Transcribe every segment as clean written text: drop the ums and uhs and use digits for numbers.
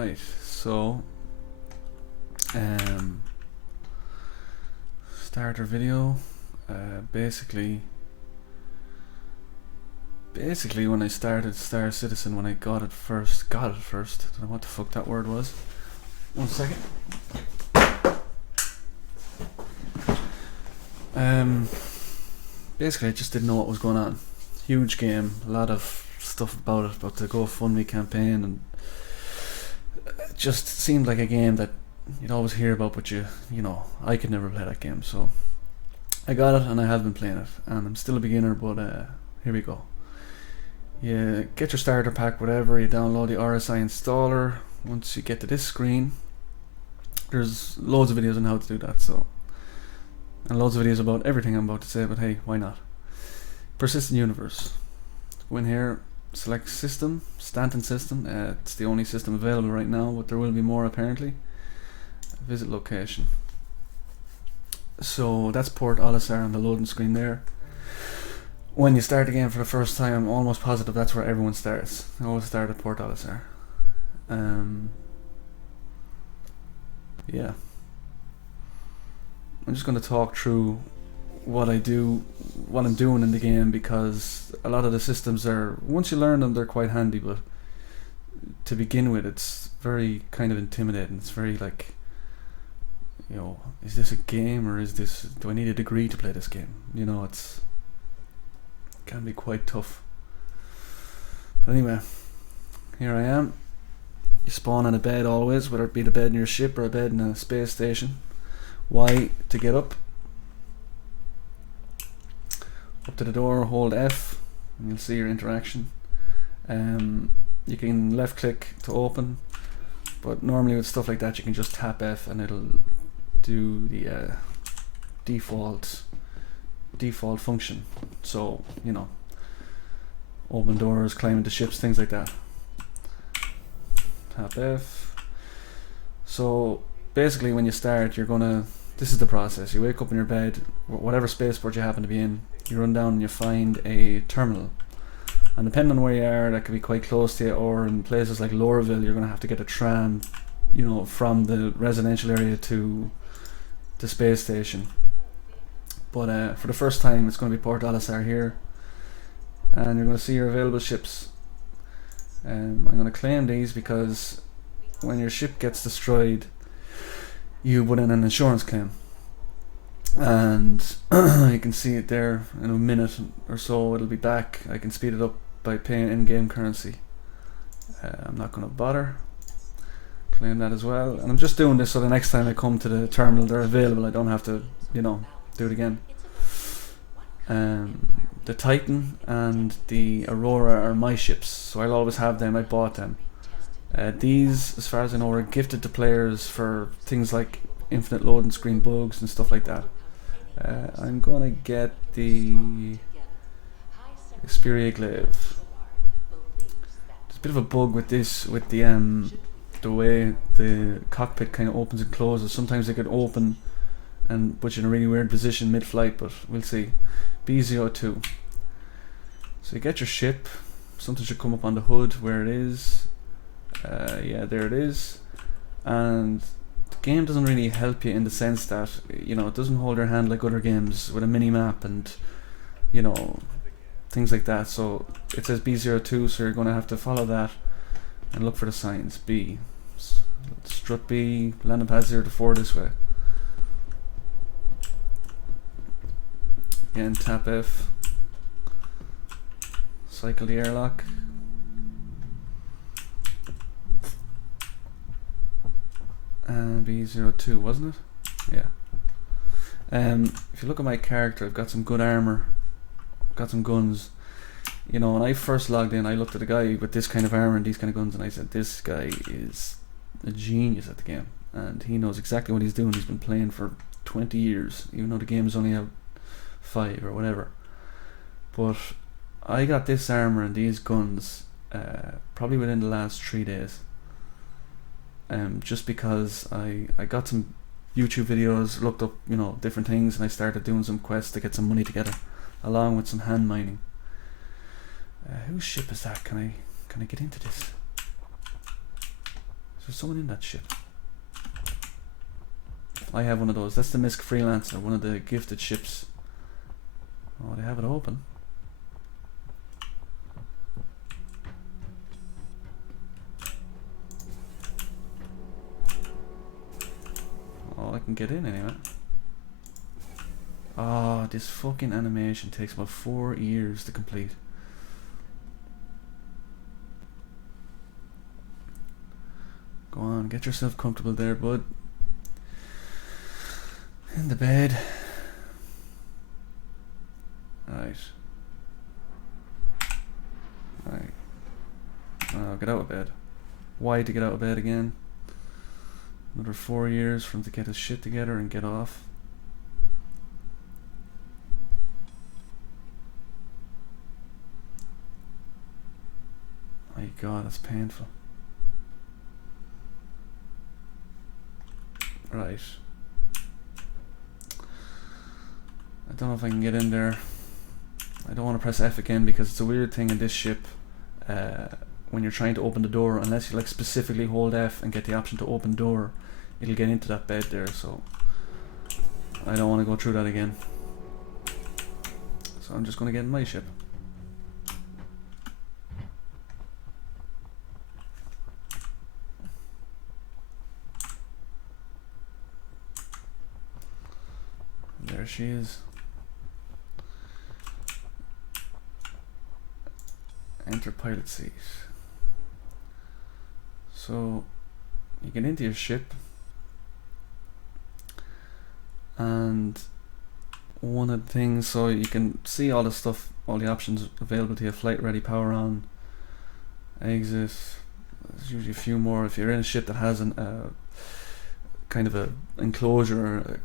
Right, so starter video. Basically when I started Star Citizen, when I got it first, don't know what the fuck that word was. 1 second. Basically I just didn't know what was going on. Huge game, a lot of stuff about it, about the GoFundMe campaign, and it just seemed like a game that you'd always hear about, but you know, I could never play that game, so I got it and I have been playing it, and I'm still a beginner, but here we go. You get your starter pack, whatever, you download the RSI installer. Once you get to this screen, there's loads of videos on how to do that, so, and loads of videos about everything I'm about to say, but hey, why not? Persistent universe. Go in here, select system, Stanton system. It's the only system available right now, but there will be more apparently. Visit location. So that's Port Olisar on the loading screen there. When you start the game for the first time, I'm almost positive that's where everyone starts. I always start at Port Olisar. Yeah. I'm just going to talk through what I'm doing in the game, because a lot of the systems are, once you learn them, they're quite handy, but to begin with, it's very kind of intimidating. It's very like, you know, is this a game, or do I need a degree to play this game? You know, it can be quite tough. But anyway, here I am. You spawn on a bed always, whether it be the bed in your ship or a bed in a space station. Y to get up. Up to the door, hold F, and you'll see your interaction. You can left click to open, but normally with stuff like that you can just tap F and it'll do the default function. So, you know, open doors, climb into ships, things like that. Tap F. So basically when you start, this is the process. You wake up in your bed, whatever spaceport you happen to be in, you run down and you find a terminal. And depending on where you are, that could be quite close to you, or in places like Lorville, you're going to have to get a tram, you know, from the residential area to the space station. But for the first time, it's going to be Port Olisar here, and you're going to see your available ships. I'm going to claim these because when your ship gets destroyed, you put in an insurance claim, and you can see it there in a minute or so. It'll be back. I can speed it up by paying in-game currency. I'm not going to bother. Claim that as well, and I'm just doing this so the next time I come to the terminal they're available. I don't have to, you know, do it again. The Titan and the Aurora are my ships, so I'll always have them. I bought them. These, as far as I know, are gifted to players for things like infinite loading screen bugs and stuff like that. I'm gonna get the Xperia Glaive. There's a bit of a bug with this, with the way the cockpit kind of opens and closes. Sometimes it could open and put you in a really weird position mid-flight, but we'll see. B02. So you get your ship. Something should come up on the hood where it is. Yeah, there it is. And the game doesn't really help you in the sense that, you know, it doesn't hold your hand like other games with a mini map and, you know, things like that. So it says B02, so you're going to have to follow that and look for the signs. B. Strut B, landing pad 0 to 4 this way. Again, tap F. Cycle the airlock. And B02, wasn't it? Yeah. If you look at my character, I've got some good armor, got some guns. You know, when I first logged in, I looked at a guy with this kind of armor and these kind of guns, and I said, this guy is a genius at the game, and he knows exactly what he's doing. He's been playing for 20 years, even though the game's only out 5 or whatever. But I got this armor and these guns probably within the last 3 days. Just because I got some YouTube videos, looked up, you know, different things, and I started doing some quests to get some money together, along with some hand mining. Whose ship is that? Can I get into this? There's someone in that ship. I have one of those. That's the Misk Freelancer, one of the gifted ships. Oh, they have it open. Oh, I can get in anyway. Ah, this fucking animation takes about 4 years to complete. Go on, get yourself comfortable there, bud. In the bed. Right. Right. Oh, get out of bed. Why to get out of bed again? Another 4 years for him to get his shit together and get off. My God, that's painful. Right. I don't know if I can get in there. I don't want to press F again because it's a weird thing in this ship. When you're trying to open the door, unless you like specifically hold F and get the option to open door, it'll get into that bed there, so I don't want to go through that again. So I'm just going to get in my ship. There she is. Enter pilot seat. So you get into your ship, and one of the things, so you can see all the stuff, all the options available to you: flight ready, power on, exit. There's usually a few more. If you're in a ship that has an kind of a enclosure or a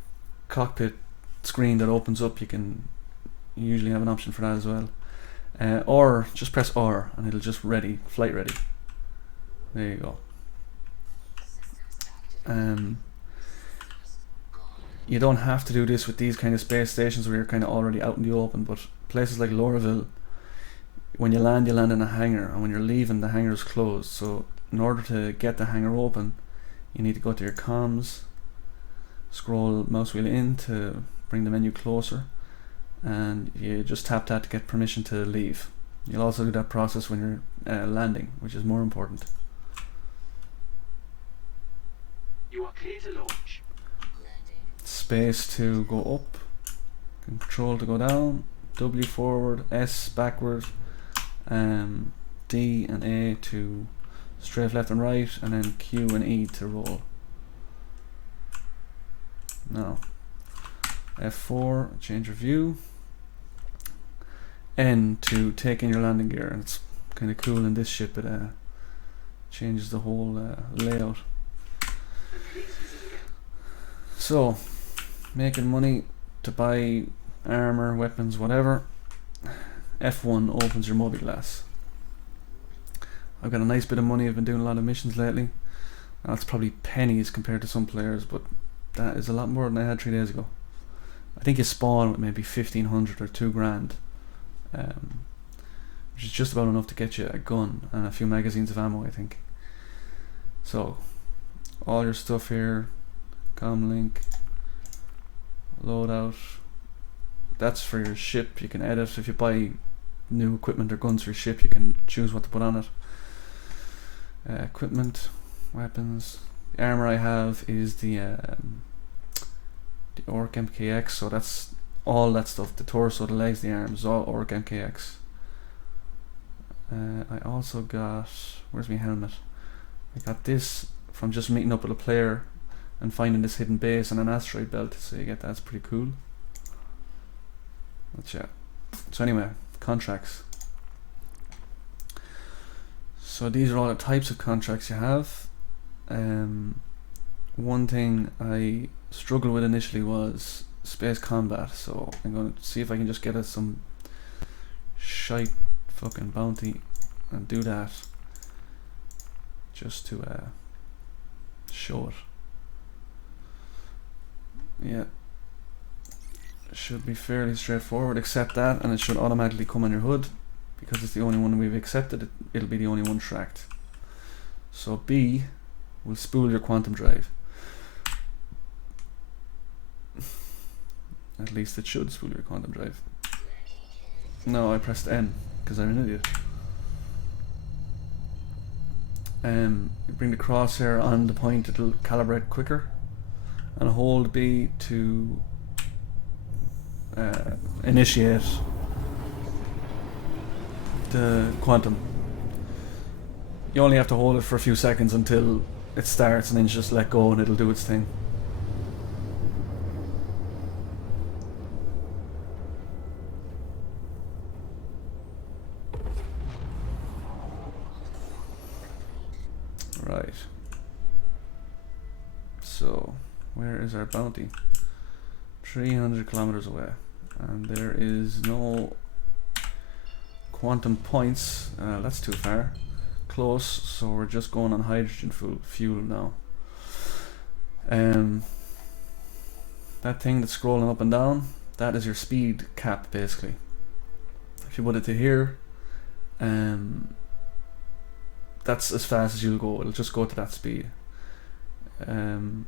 cockpit screen that opens up, you can usually have an option for that as well. Or just press R and it'll just ready, flight ready. There you go. You don't have to do this with these kind of space stations where you're kind of already out in the open, but places like Lorville, when you land in a hangar, and when you're leaving, the hangar is closed. So in order to get the hangar open, you need to go to your comms, scroll mouse wheel in to bring the menu closer, and you just tap that to get permission to leave. You'll also do that process when you're landing, which is more important. You are clear to launch. Space to go up, control to go down, W forward, S backward, D and A to strafe left and right, and then Q and E to roll. Now F4, change your view. N to take in your landing gear, and it's kind of cool in this ship. It changes the whole layout. So, making money to buy armor, weapons, whatever. F1 opens your mobi-glass. I've got a nice bit of money. I've been doing a lot of missions lately. That's probably pennies compared to some players, but that is a lot more than I had 3 days ago. I think you spawn with maybe 1,500 or 2 grand, which is just about enough to get you a gun and a few magazines of ammo, I think. So, all your stuff here, comlink, loadout. That's for your ship. You can edit. If you buy new equipment or guns for your ship, you can choose what to put on it. Equipment, weapons. The armor I have is the Orc MKX, so that's all that stuff. The torso, the legs, the arms, all Orc MKX. I also got, where's my helmet? I got this from just meeting up with a player and finding this hidden base and an asteroid belt, so you get that. That's pretty cool. But yeah. So anyway, contracts. So these are all the types of contracts you have. One thing I struggled with initially was space combat, so I'm going to see if I can just get us some shite fucking bounty and do that just to show it. Yeah, it should be fairly straightforward. Accept that and it should automatically come on your HUD, because it's the only one we've accepted. It'll be the only one tracked. So B will spool your quantum drive. At least it should spool your quantum drive. No, I pressed N because I'm an idiot. You bring the crosshair on the point, it'll calibrate quicker, and hold B to initiate the quantum. You only have to hold it for a few seconds until it starts, and then you just let go and it'll do its thing. Right. So, where is our bounty? 300 kilometers away. And there is no quantum points. That's too far. Close, so we're just going on hydrogen fuel now. That thing that's scrolling up and down, that is your speed cap basically. If you put it to here, that's as fast as you'll go. It'll just go to that speed. The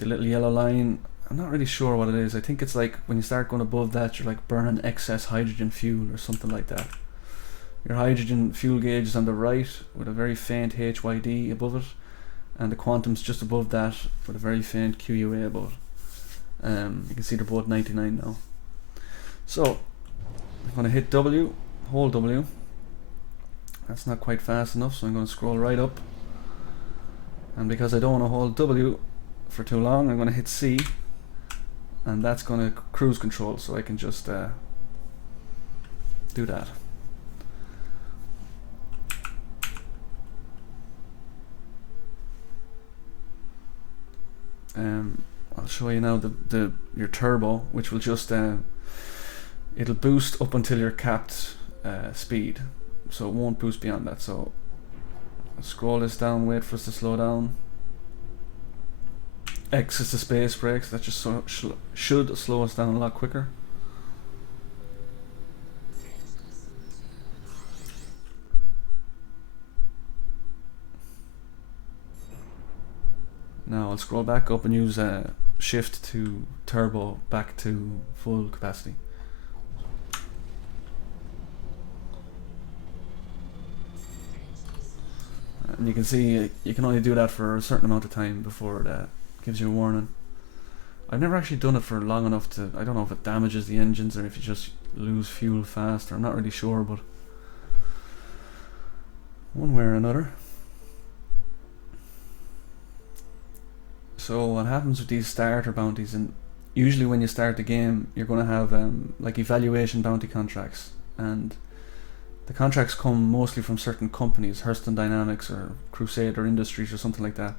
little yellow line, I'm not really sure what it is. I think it's like when you start going above that, you're like burning excess hydrogen fuel or something like that. Your hydrogen fuel gauge is on the right with a very faint HYD above it, and the quantum's just above that with a very faint QUA above it. You can see they're both 99 now. So I'm going to hit W, hold W. That's not quite fast enough, so I'm going to scroll right up. And because I don't want to hold W for too long, I'm going to hit C, and that's going to cruise control, so I can just do that. I'll show you now your turbo, which will just it'll boost up until you're capped speed, so it won't boost beyond that. So I'll scroll this down, wait for us to slow down. X is the space brakes. That just should slow us down a lot quicker. Now I'll scroll back up and use shift to turbo back to full capacity. And you can see you can only do that for a certain amount of time before it gives you a warning. I've never actually done it for long enough to, I don't know if it damages the engines or if you just lose fuel fast, or I'm not really sure, but one way or another. So what happens with these starter bounties, and usually when you start the game you're going to have like evaluation bounty contracts, and the contracts come mostly from certain companies, Hurston Dynamics or Crusader Industries or something like that,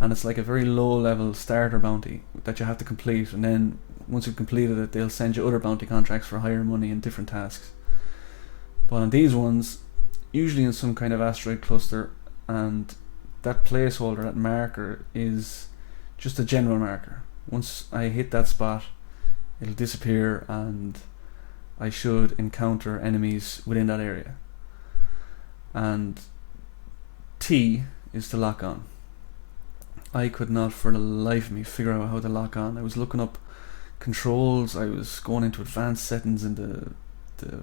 and it's like a very low level starter bounty that you have to complete, and then once you've completed it they'll send you other bounty contracts for higher money and different tasks. But on these ones, usually in some kind of asteroid cluster, and that placeholder, that marker, is just a general marker. Once I hit that spot, it'll disappear and I should encounter enemies within that area. And T is to lock on. I could not for the life of me figure out how to lock on. I was looking up controls, I was going into advanced settings in the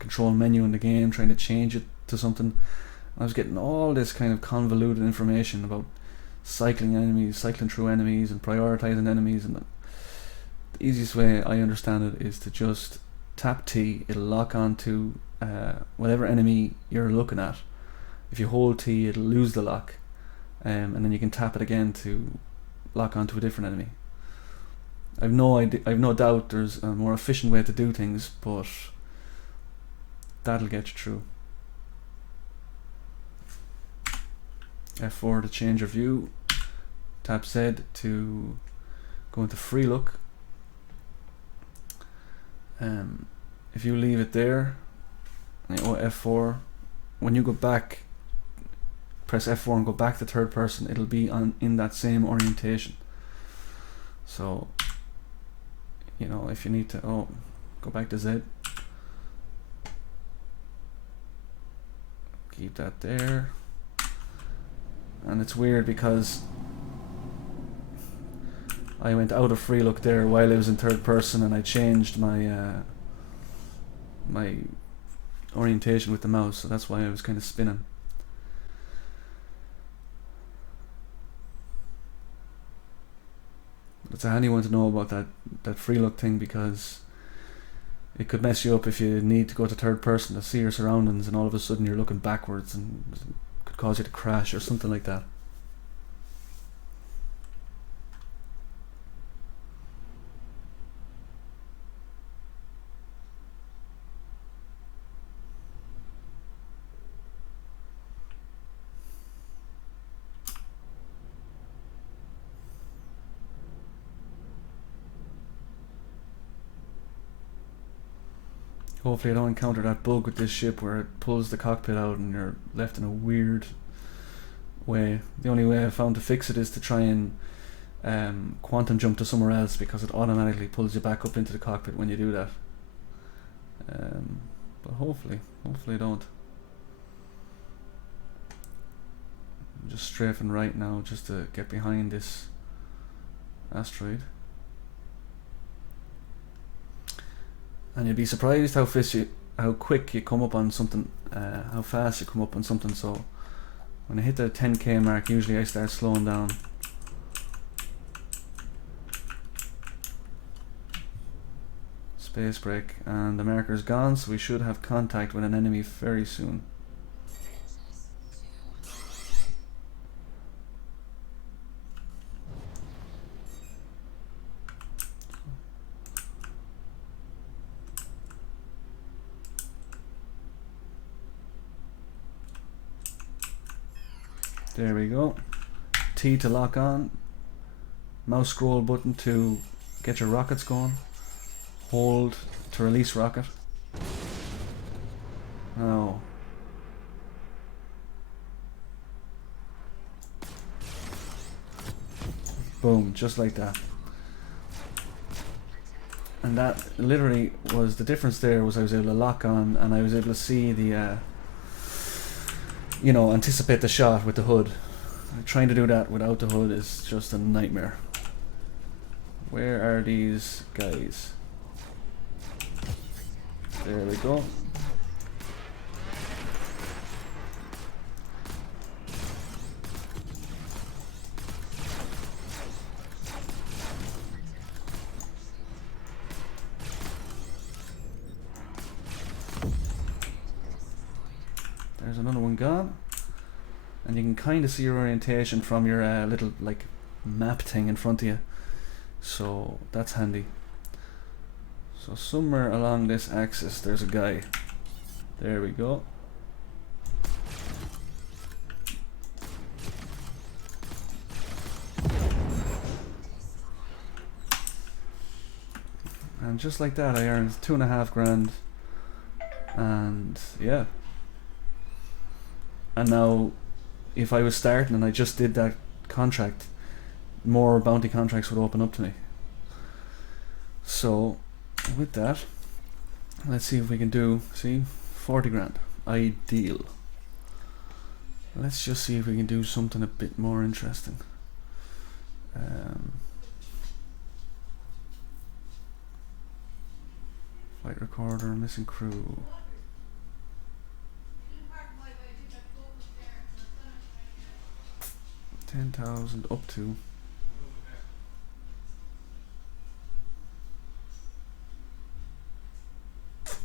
control menu in the game, trying to change it to something. I was getting all this kind of convoluted information about cycling through enemies and prioritizing enemies, and the easiest way I understand it is to just tap T, it'll lock on to whatever enemy you're looking at. If you hold T, it'll lose the lock, and then you can tap it again to lock onto a different enemy. I've no doubt there's a more efficient way to do things, but that'll get you through. F4 to change your view, tap Z to go into free look. If you leave it there, F4, when you go back, press F4 and go back to third person, it'll be in that same orientation. So, you know, if you need to, go back to Z, keep that there. And it's weird because I went out of free look there while I was in third person, and I changed my my orientation with the mouse, so that's why I was kind of spinning. It's a handy one to know about that free look thing, because it could mess you up if you need to go to third person to see your surroundings and all of a sudden you're looking backwards, and it could cause you to crash or something like that. Hopefully I don't encounter that bug with this ship where it pulls the cockpit out and you're left in a weird way. The only way I found to fix it is to try and quantum jump to somewhere else, because it automatically pulls you back up into the cockpit when you do that. But hopefully I don't. I'm just strafing right now just to get behind this asteroid. And you'd be surprised how quick you come up on something, how fast you come up on something. So when I hit the 10k mark, usually I start slowing down. Space break, and the marker's gone, so we should have contact with an enemy very soon. There we go. T to lock on. Mouse scroll button to get your rockets going. Hold to release rocket. Now. Boom, just like that. And that literally was the difference there, was I was able to lock on and I was able to see the anticipate the shot with the hood. Trying to do that without the hood is just a nightmare. Where are these guys? There we go. There's another one gone. And you can kind of see your orientation from your little like map thing in front of you, so that's handy. So somewhere along this axis there's a guy. There we go. And just like that I earned 2.5 grand, and yeah. And now if I was starting and I just did that contract, more bounty contracts would open up to me. So with that, let's see if we can do, 40 grand, ideal. Let's just see if we can do something a bit more interesting. Flight recorder, missing crew. 10,000 up to.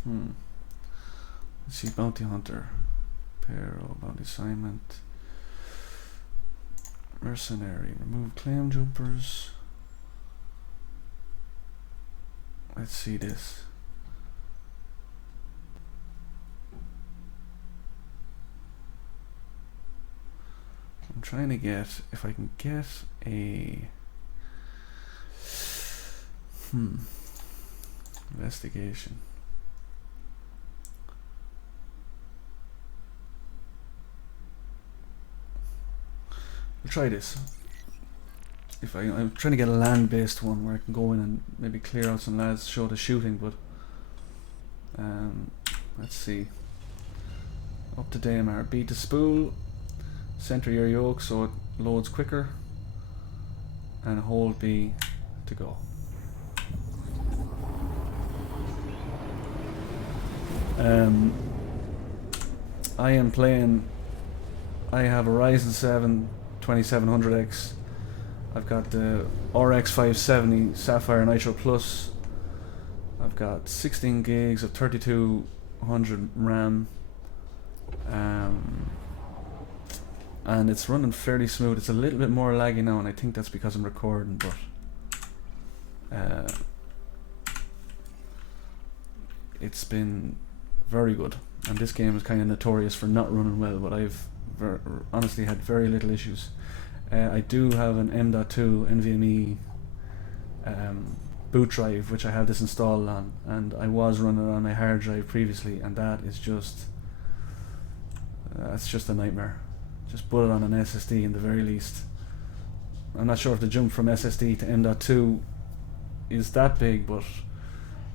Let's see, bounty hunter, payroll, bounty assignment, mercenary, remove claim jumpers. Let's see this. I'm trying to get, if I can get a investigation. We'll try this. I'm trying to get a land-based one where I can go in and maybe clear out some lads, show the shooting, but let's see. Up to DMR, beat the spool. center your yoke so it loads quicker, and hold B to go. I am playing, I have a Ryzen 7 2700X. I've got the RX 570 Sapphire Nitro Plus. I've got 16 gigs of 3200 RAM. And it's running fairly smooth. It's a little bit more laggy now, and I think that's because I'm recording, but it's been very good. And this game is kind of notorious for not running well, but I've honestly had very little issues. I do have an M.2 NVMe boot drive, which I have this installed on, and I was running it on my hard drive previously, and that is just that's just a nightmare. Just put it on an SSD in the very least. I'm not sure if the jump from SSD to M.2 is that big, but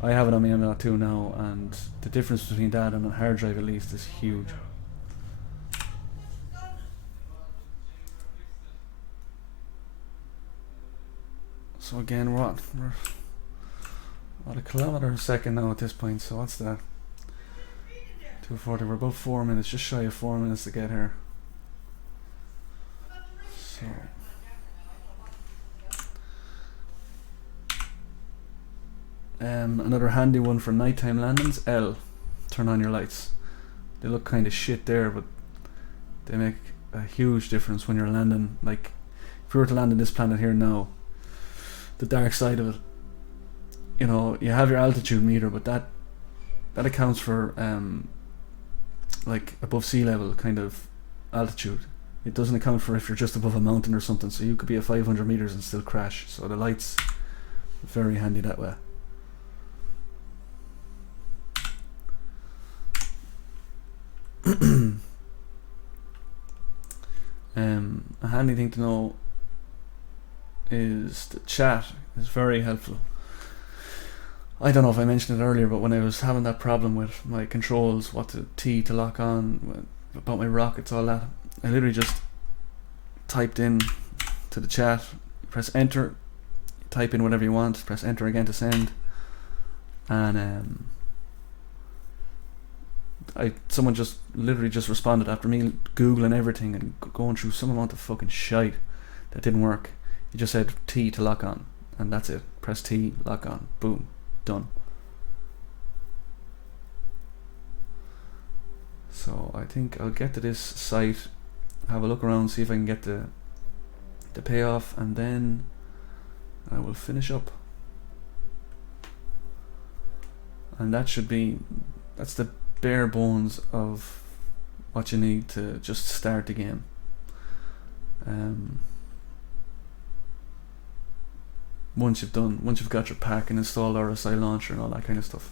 I have it on my M.2 now, and the difference between that and a hard drive at least is huge. So again, we're a kilometre a second now at this point, so what's that? 240, we're about 4 minutes, just shy of 4 minutes to get here. So another handy one for nighttime landings, L. Turn on your lights. They look kind of shit there, but they make a huge difference when you're landing. Like, if you were to land on this planet here now, the dark side of it, you know, you have your altitude meter, but that accounts for like above sea level kind of altitude. It doesn't account for if you're just above a mountain or something, so you could be at 500 meters and still crash. So the lights are very handy that way. A handy thing to know is the chat is very helpful. I don't know if I mentioned it earlier, but when I was having that problem with my controls, what to T to lock on, about my rockets, all that, I literally just typed in to the chat, press enter, type in whatever you want, press enter again to send, and someone just literally just responded after me googling everything and going through some amount of fucking shite that didn't work. He just said T to lock on, and that's it. Press T, lock on, boom, done. So I think I'll get to this site, have a look around, see if I can get the payoff, and then I will finish up. And that's the bare bones of what you need to just start the game. Once you've got your pack and installed RSI launcher and all that kind of stuff.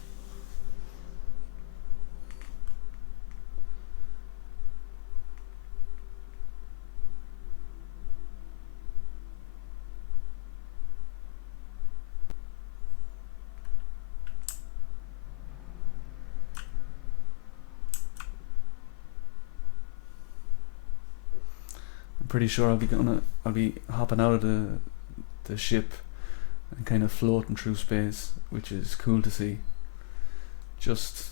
I'm pretty sure I'll be hopping out of the ship and kind of floating through space, which is cool to see. Just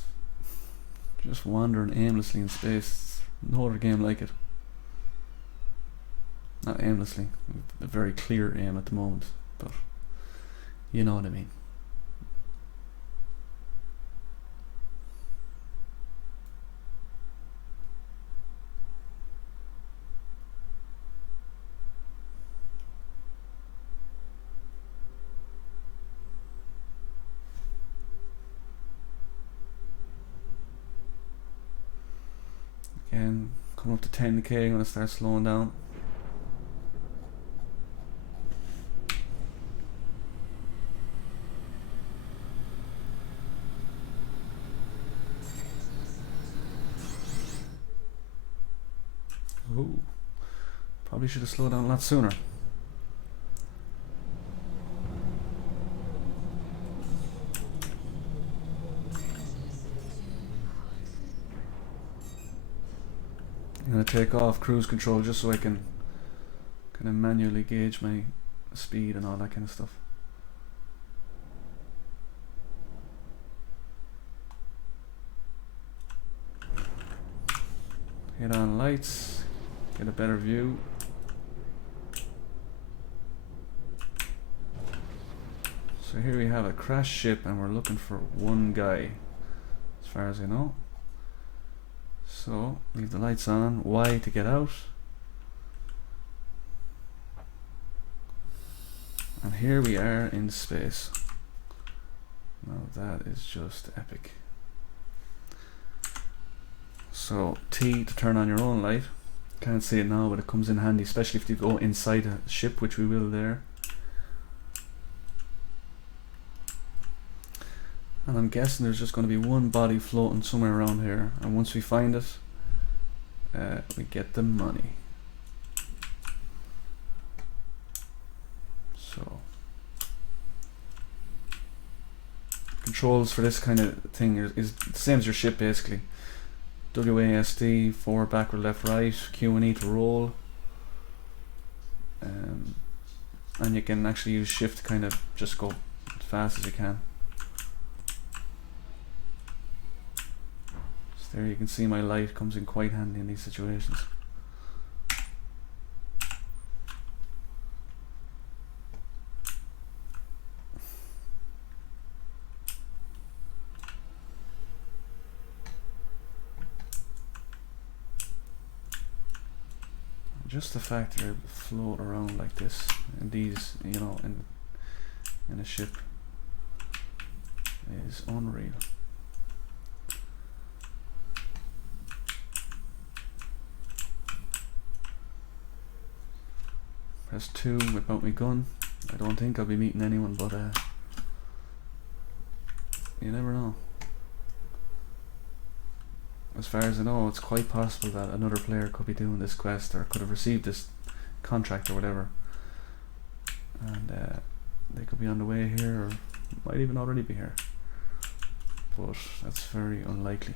wandering aimlessly in space. No other game like it. Not aimlessly, a very clear aim at the moment, but you know what I mean. Again, coming up to 10k, I'm going to start slowing down. Ooh, probably should have slowed down a lot sooner. I'm going to take off cruise control just so I can kind of manually gauge my speed and all that kind of stuff. Hit on lights, get a better view. So here we have a crashed ship and we're looking for one guy, as far as I know. So leave the lights on, Y to get out. And here we are in space. Now that is just epic. So T to turn on your own light. Can't see it now, but it comes in handy, especially if you go inside a ship, which we will there. And I'm guessing there's just going to be one body floating somewhere around here, and once we find it, we get the money. So controls for this kind of thing is the same as your ship basically. WASD, forward, backward, left, right, Q and E to roll, and you can actually use shift to kind of just go as fast as you can. So there you can see my light comes in quite handy in these situations. Just the fact they're able to float around like this in these, you know, in a ship is unreal. Press 2, whip out my gun. I don't think I'll be meeting anyone, but you never know. As far as I know, it's quite possible that another player could be doing this quest or could have received this contract or whatever, and they could be on the way here or might even already be here, but that's very unlikely.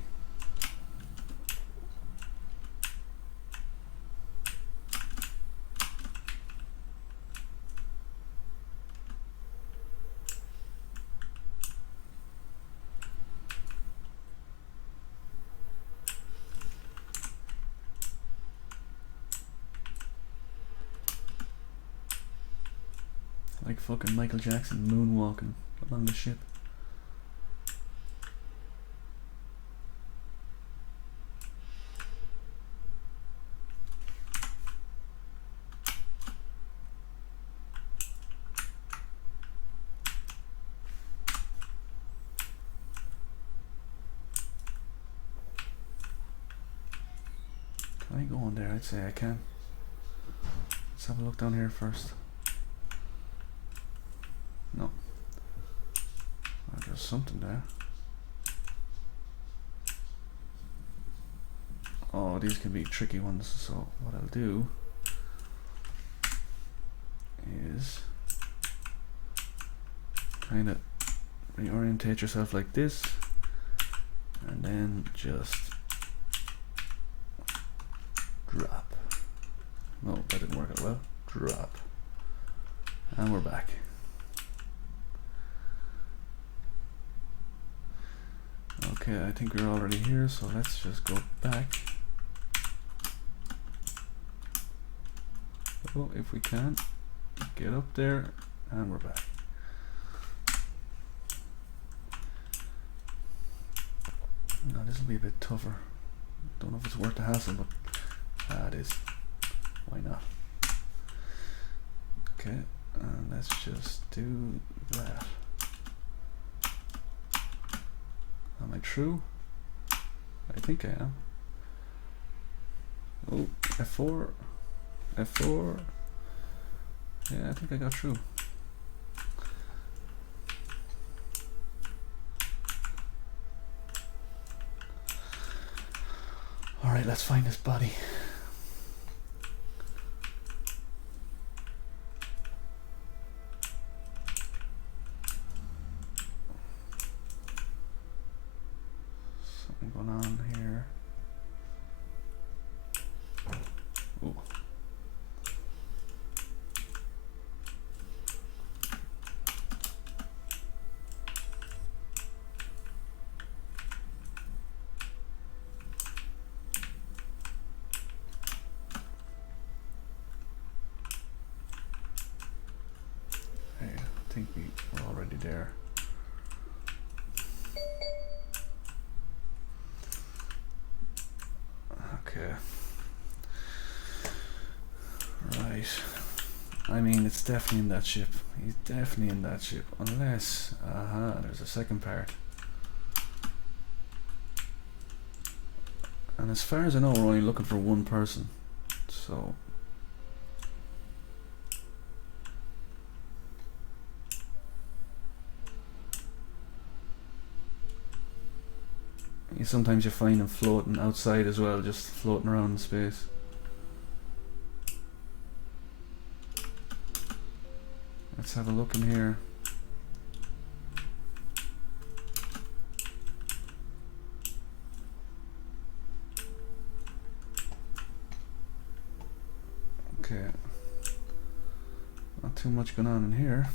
Like fucking Michael Jackson moonwalking along the ship. Can I go in there? I'd say I can. Let's have a look down here first. No. Oh, there's something there. Oh, these can be tricky ones, so what I'll do is kind of reorientate yourself like this and then just drop. No, that didn't work out well. Drop. And we're back. Okay, I think we're already here, so let's just go back. Oh, if we can, get up there, and we're back. Now this will be a bit tougher. Don't know if it's worth the hassle, but it is. Why not? Okay, and let's just do that. Am I true? I think I am. Oh, F4. F4. Yeah, I think I got through. Alright, let's find this body. Something going on here. think we were already there. Okay. Right. I mean, it's definitely in that ship. He's definitely in that ship. Unless... there's a second part. And as far as I know, we're only looking for one person. So... sometimes you find them floating outside as well, just floating around in space. Let's have a look in here. Okay. Not too much going on in here.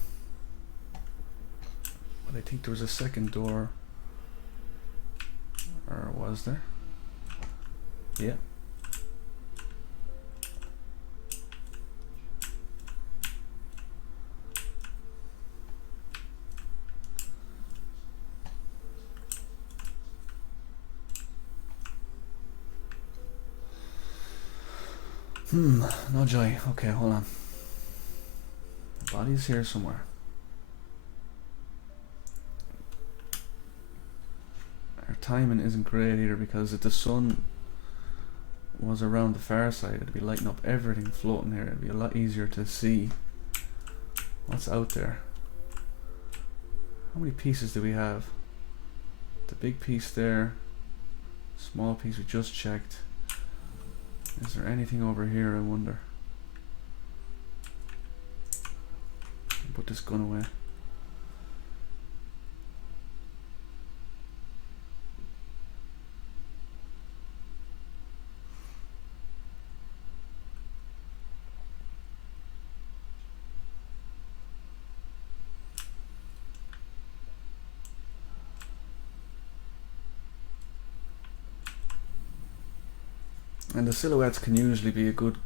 But I think there was a second door. Or was there? Yeah. No joy. Okay, hold on. The body's here somewhere. Our timing isn't great either, because if the sun was around the far side, it'd be lighting up everything floating here. It'd be a lot easier to see what's out there. How many pieces do we have? The big piece there, small piece we just checked. Is there anything over here, I wonder? Put this gun away. And the silhouettes can usually be a good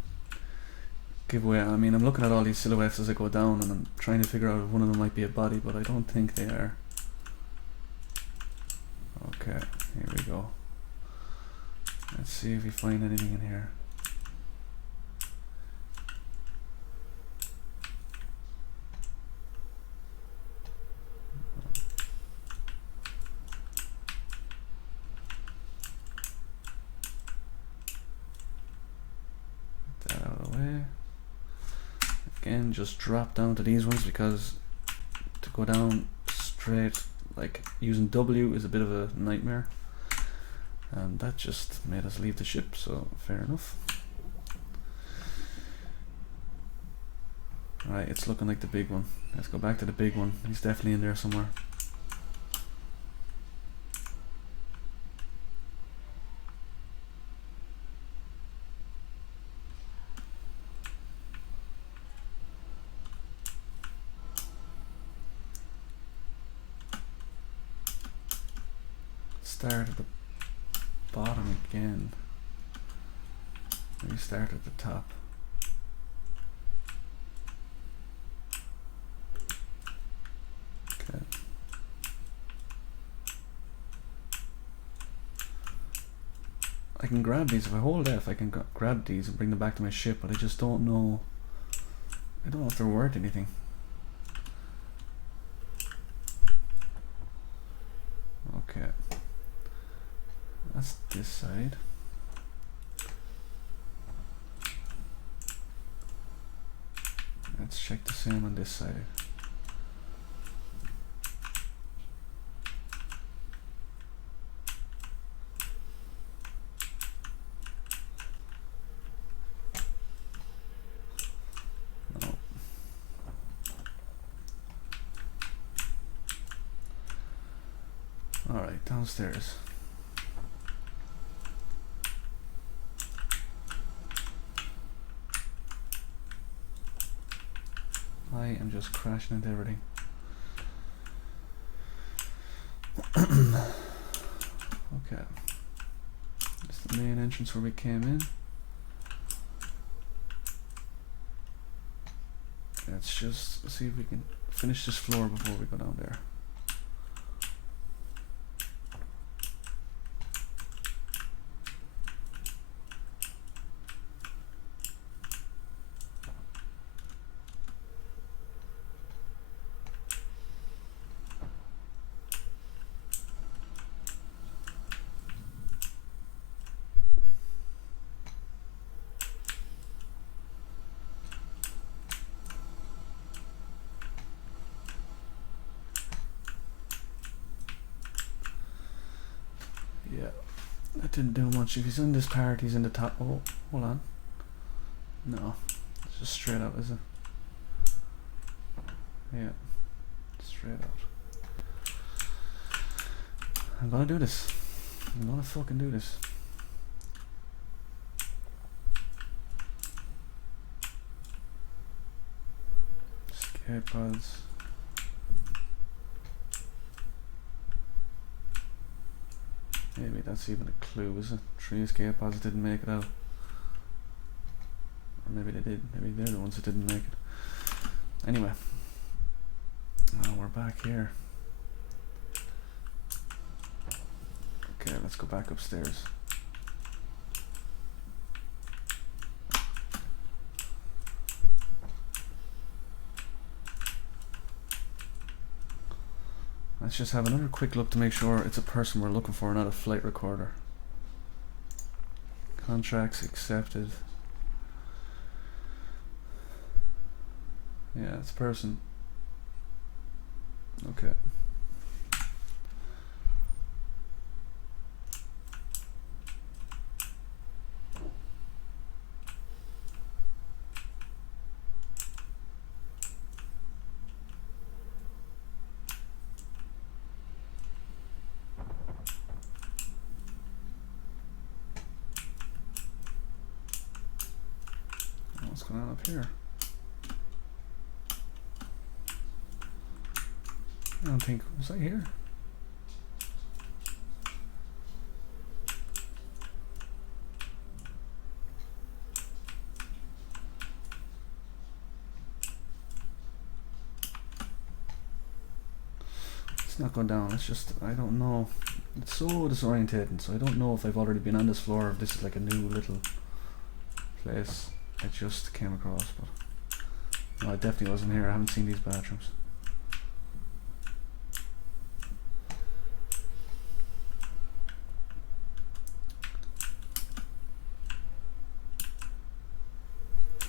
giveaway. I mean, I'm looking at all these silhouettes as I go down, and I'm trying to figure out if one of them might be a body, but I don't think they are. Okay, here we go. Let's see if we find anything in here. Again, just drop down to these ones, because to go down straight, like using W, is a bit of a nightmare, and that just made us leave the ship, so fair enough. Right, it's looking like the big one. Let's go back to the big one. He's definitely in there somewhere. Start at the bottom again. Maybe start at the top. Okay. I can grab these. If I hold F, I can grab these and bring them back to my ship, but I just don't know. I don't know if they're worth anything. Okay. That's this side. Let's check the same on this side. No. Alright, downstairs. I am just crashing into everything. Okay. This is the main entrance where we came in. Let's just see if we can finish this floor before we go down there. Yeah, that didn't do much. If he's in this part, he's in the top. Oh, hold on. No, it's just straight out, is it? Yeah, straight out. I'm gonna do this. I'm gonna fucking do this. Escape pods. Maybe that's even a clue, is it? 3 escape pods didn't make it out. Or maybe they did. Maybe they're the ones that didn't make it. Anyway. Oh, we're back here. Okay, let's go back upstairs. Let's just have another quick look to make sure it's a person we're looking for, not a flight recorder. Contracts accepted. Yeah, it's a person. Okay. What's going on up here? I don't think, was I here? It's not going down, it's just, I don't know. It's so disorientating, so I don't know if I've already been on this floor or if this is like a new little place I just came across, but no, I definitely wasn't here. I haven't seen these bathrooms.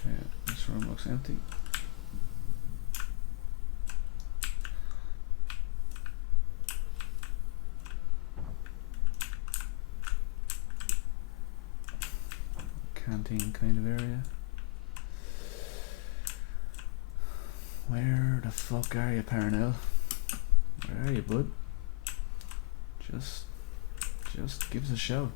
Okay, this room looks empty. Canteen kind of area. Where the fuck are you, Parnell? Where are you, bud? Just give us a shout.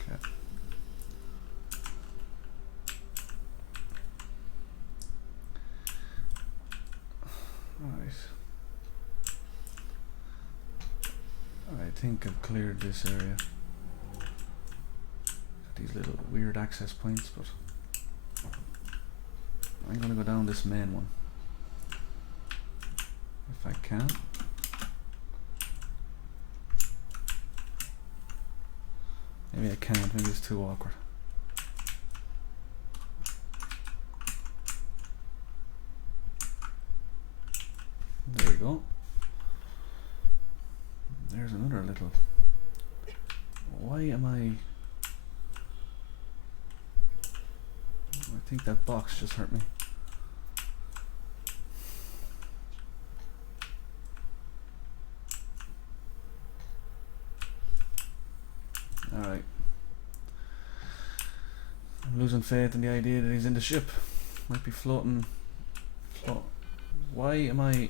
Okay. I think I've cleared this area. Got these little weird access points, but I'm gonna go down this main one if I can. Maybe I can't, maybe it's too awkward. There we go. There's another little. Why am I think that box just hurt me. Alright. I'm losing faith in the idea that he's in the ship. Might be floating. Why am I...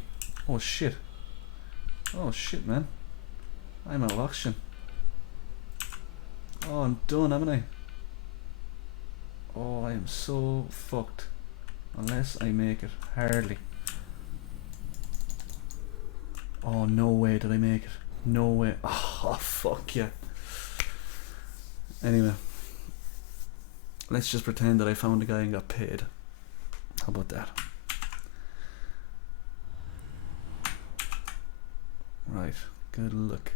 Oh shit. Oh shit, man. I'm out of oxygen. Oh, I'm done, haven't I? Oh, I am so fucked. Unless I make it. Hardly. Oh, no way did I make it. No way. Oh, fuck yeah. Anyway, let's just pretend that I found a guy and got paid. How about that? Right, good luck.